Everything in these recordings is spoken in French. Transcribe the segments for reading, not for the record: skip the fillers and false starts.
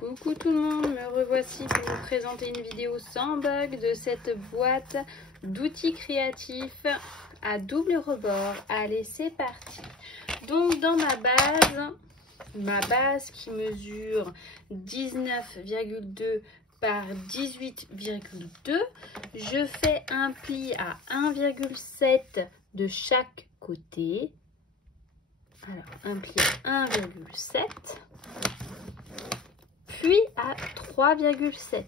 Coucou tout le monde, me revoici pour vous présenter une vidéo sans bug de cette boîte d'outils créatifs à double rebord. Allez, c'est parti. Donc dans ma base qui mesure 19,2 par 18,2, je fais un pli à 1,7 de chaque côté. Alors un pli à 1,7. Puis à 3,7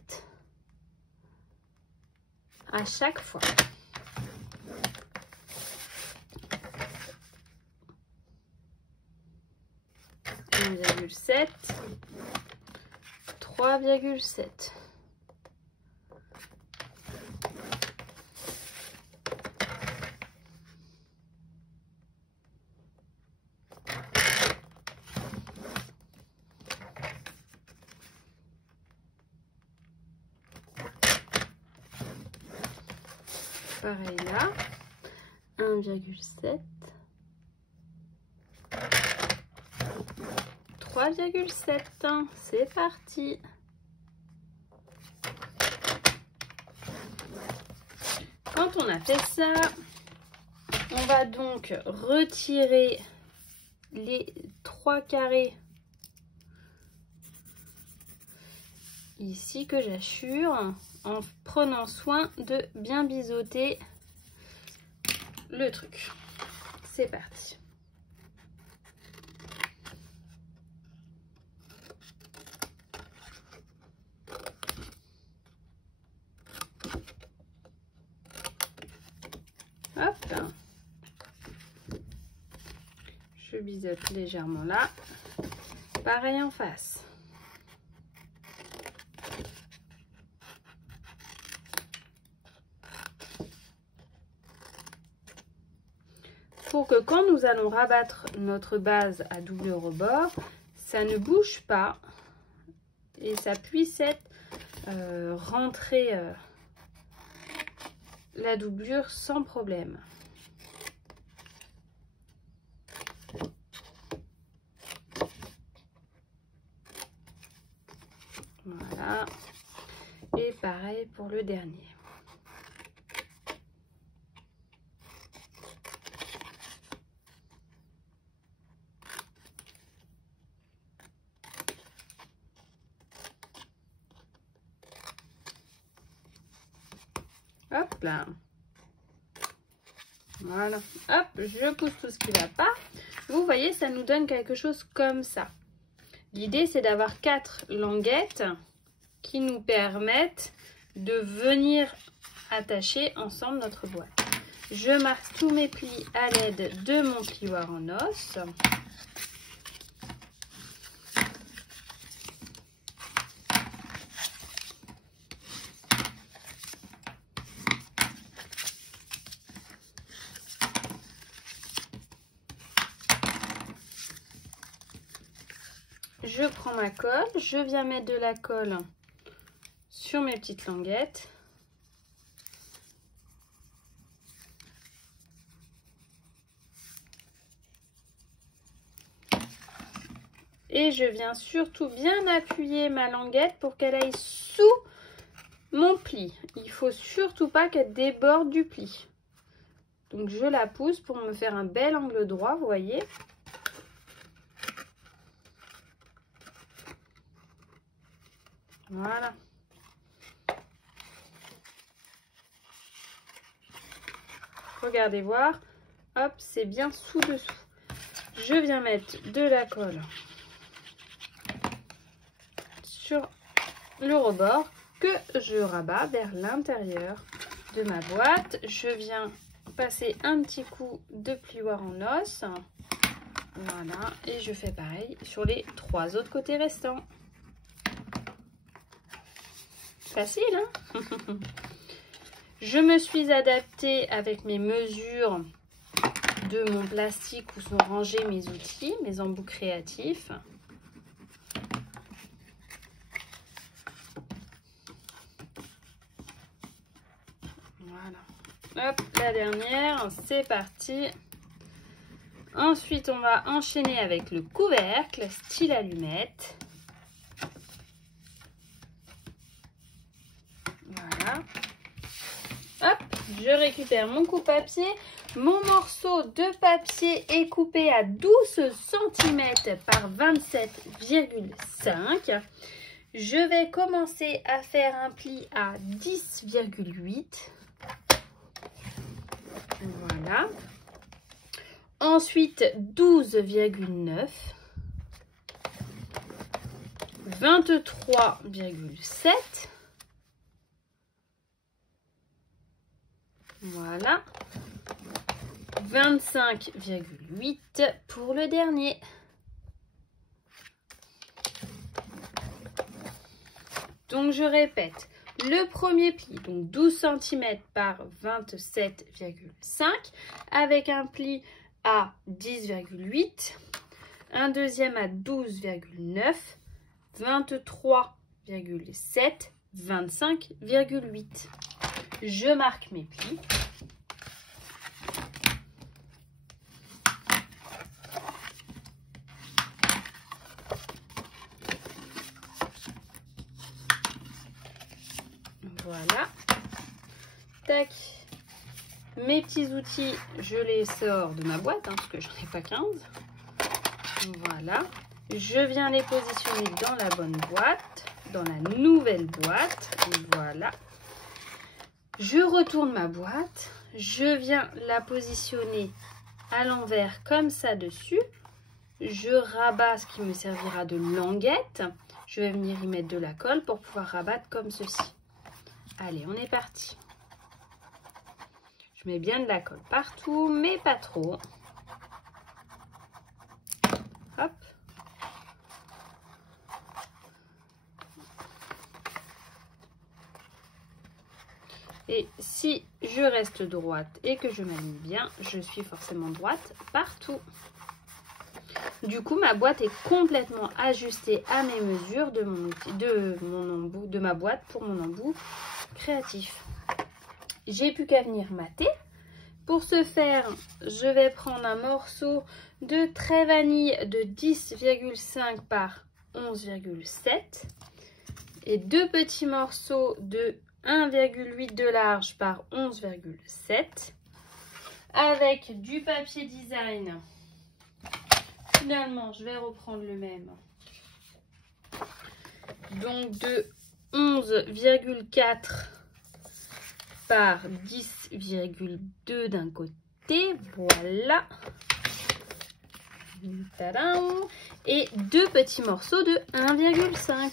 à chaque fois. « 1,7 » 3,7. Pareil là, 1,7, 3,7, c'est parti. Quand on a fait ça, on va donc retirer les 3 carrés ici que j'assure en prenant soin de bien biseauter le truc. C'est parti. Hop. Je biseaute légèrement là. Pareil en face. Pour que quand nous allons rabattre notre base à double rebord, ça ne bouge pas et ça puisse être rentrer la doublure sans problème. Voilà. Et pareil pour le dernier. Hop là. Voilà. Hop, je pousse tout ce qui ne va pas. Vous voyez, ça nous donne quelque chose comme ça. L'idée, c'est d'avoir 4 languettes qui nous permettent de venir attacher ensemble notre boîte. Je marque tous mes plis à l'aide de mon plioir en os. Je prends ma colle, je viens mettre de la colle sur mes petites languettes. Et je viens surtout bien appuyer ma languette pour qu'elle aille sous mon pli. Il ne faut surtout pas qu'elle déborde du pli. Donc je la pousse pour me faire un bel angle droit, vous voyez. Voilà. Regardez voir. Hop, c'est bien sous-dessous. Je viens mettre de la colle sur le rebord que je rabats vers l'intérieur de ma boîte. Je viens passer un petit coup de plioir en os. Voilà. Et je fais pareil sur les 3 autres côtés restants. Facile, hein? Je me suis adaptée avec mes mesures de mon plastique où sont rangés mes outils, mes embouts créatifs. Voilà. Hop, la dernière, c'est parti. Ensuite, on va enchaîner avec le couvercle, style allumette. Voilà. Hop, je récupère mon coupe-papier. Mon morceau de papier est coupé à 12 cm par 27,5. Je vais commencer à faire un pli à 10,8. Voilà. Ensuite, 12,9. 23,7. Voilà. 25,8 pour le dernier. Donc je répète, le premier pli, donc 12 cm par 27,5 avec un pli à 10,8, un deuxième à 12,9, 23,7, 25,8. Je marque mes plis. Voilà. Tac. Mes petits outils, je les sors de ma boîte, parce que j'en ai pas 15. Voilà. Je viens les positionner dans la bonne boîte, dans la nouvelle boîte. Voilà. Je retourne ma boîte. Je viens la positionner à l'envers comme ça dessus. Je rabats ce qui me servira de languette. Je vais venir y mettre de la colle pour pouvoir rabattre comme ceci. Allez, on est parti. Je mets bien de la colle partout, mais pas trop. Hop. Et si je reste droite et que je m'aligne bien, je suis forcément droite partout. Du coup, ma boîte est complètement ajustée à mes mesures de ma boîte pour mon embout créatif. J'ai plus qu'à venir mater. Pour ce faire, je vais prendre un morceau de trait vanille de 10,5 par 11,7 et deux petits morceaux de 1,8 de large par 11,7 avec du papier design. Finalement, je vais reprendre le même. Donc de 11,4 par 10,2 d'un côté. Voilà. Tadam. Et deux petits morceaux de 1,5.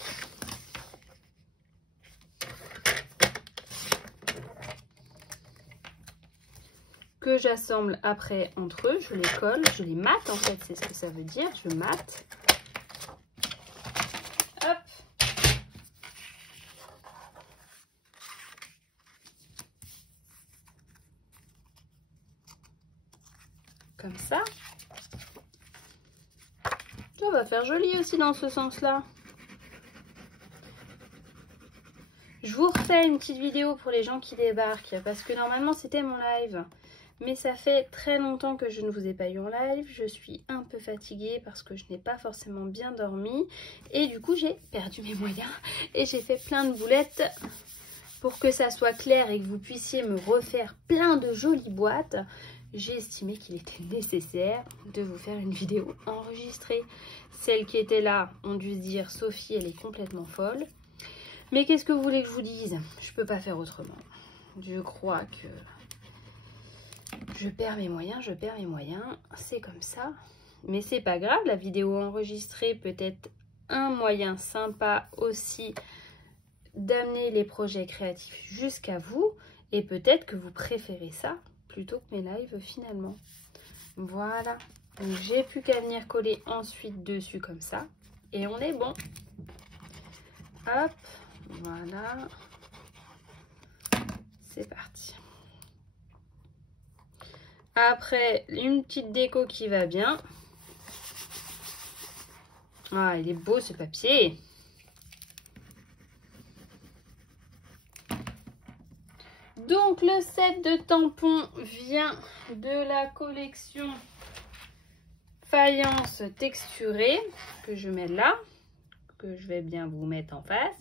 Que j'assemble après entre eux, je les colle, je les mate en fait, c'est ce que ça veut dire, je mate. Hop. Comme ça. Ça va faire joli aussi dans ce sens-là. Je vous refais une petite vidéo pour les gens qui débarquent, parce que normalement c'était mon live. Mais ça fait très longtemps que je ne vous ai pas eu en live. Je suis un peu fatiguée parce que je n'ai pas forcément bien dormi. Et du coup, j'ai perdu mes moyens. Et j'ai fait plein de boulettes pour que ça soit clair et que vous puissiez me refaire plein de jolies boîtes. J'ai estimé qu'il était nécessaire de vous faire une vidéo enregistrée. Celles qui étaient là ont dû se dire « Sophie, elle est complètement folle ». Mais qu'est-ce que vous voulez que je vous dise? Je peux pas faire autrement. Je crois que... je perds mes moyens, c'est comme ça. Mais c'est pas grave, la vidéo enregistrée peut être un moyen sympa aussi d'amener les projets créatifs jusqu'à vous. Et peut-être que vous préférez ça plutôt que mes lives finalement. Voilà, donc j'ai plus qu'à venir coller ensuite dessus comme ça. Et on est bon. Hop, voilà. C'est parti. Après, une petite déco qui va bien. Ah, il est beau ce papier. Donc, le set de tampons vient de la collection faïence texturée que je mets là, que je vais bien vous mettre en face.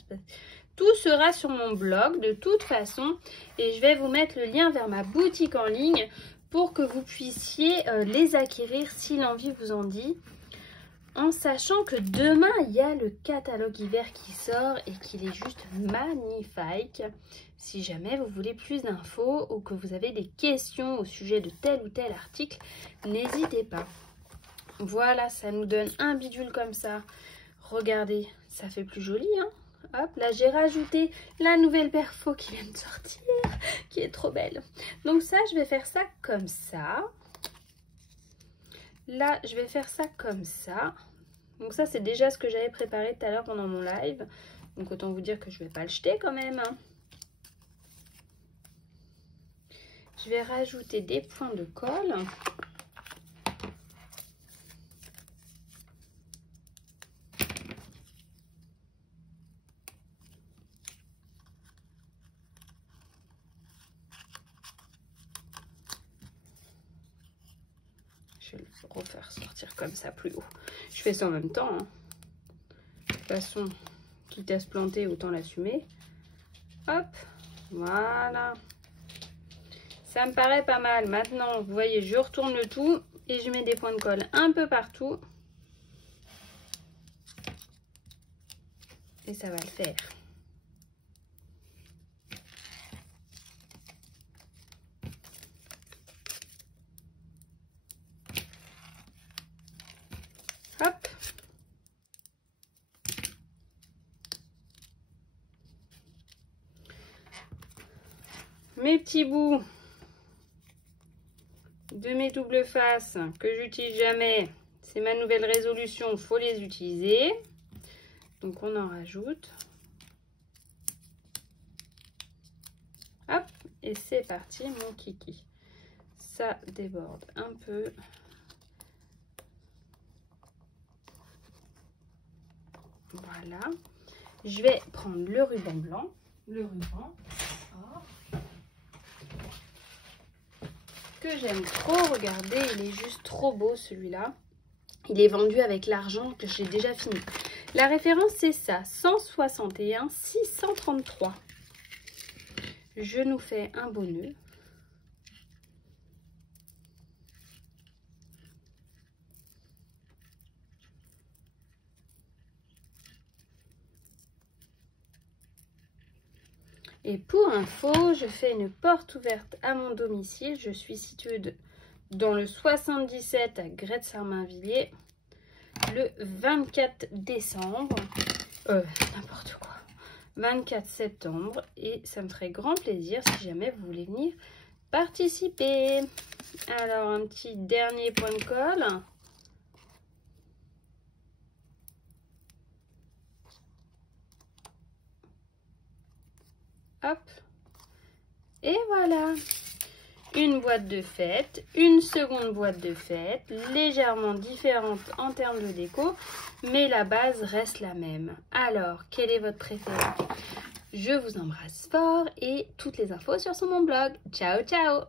Tout sera sur mon blog de toute façon et je vais vous mettre le lien vers ma boutique en ligne pour que vous puissiez les acquérir si l'envie vous en dit. En sachant que demain, il y a le catalogue hiver qui sort et qu'il est juste magnifique. Si jamais vous voulez plus d'infos ou que vous avez des questions au sujet de tel ou tel article, n'hésitez pas. Voilà, ça nous donne un bidule comme ça. Regardez, ça fait plus joli, hein? Hop, là j'ai rajouté la nouvelle perfo qui vient de sortir, qui est trop belle. Donc ça, je vais faire ça comme ça. Là, je vais faire ça comme ça. Donc ça, c'est déjà ce que j'avais préparé tout à l'heure pendant mon live. Donc autant vous dire que je ne vais pas le jeter quand même, hein. Je vais rajouter des points de colle. Je vais le refaire sortir comme ça plus haut. Je fais ça en même temps, hein. De toute façon, quitte à se planter, autant l'assumer. Hop, voilà. Ça me paraît pas mal. Maintenant, vous voyez, je retourne le tout et je mets des points de colle un peu partout. Et ça va le faire. Hop. Mes petits bouts de mes doubles faces que j'utilise jamais, c'est ma nouvelle résolution, faut les utiliser. Donc on en rajoute. Hop, et c'est parti mon kiki. Ça déborde un peu. Voilà. Je vais prendre le ruban blanc. Le ruban que j'aime trop, regardez, il est juste trop beau celui-là. Il est vendu avec l'argent que j'ai déjà fini. La référence c'est ça, 161 633. Je nous fais un beau nœud. Et pour info, je fais une porte ouverte à mon domicile. Je suis située dans le 77 à Gretz-Sarmainvilliers le 24 décembre. N'importe quoi. 24 septembre. Et ça me ferait grand plaisir si jamais vous voulez venir participer. Alors, un petit dernier point de colle. Hop, et voilà, une boîte de fête, une seconde boîte de fête, légèrement différente en termes de déco, mais la base reste la même. Alors, quel est votre préféré? Je vous embrasse fort et toutes les infos sur mon blog. Ciao, ciao!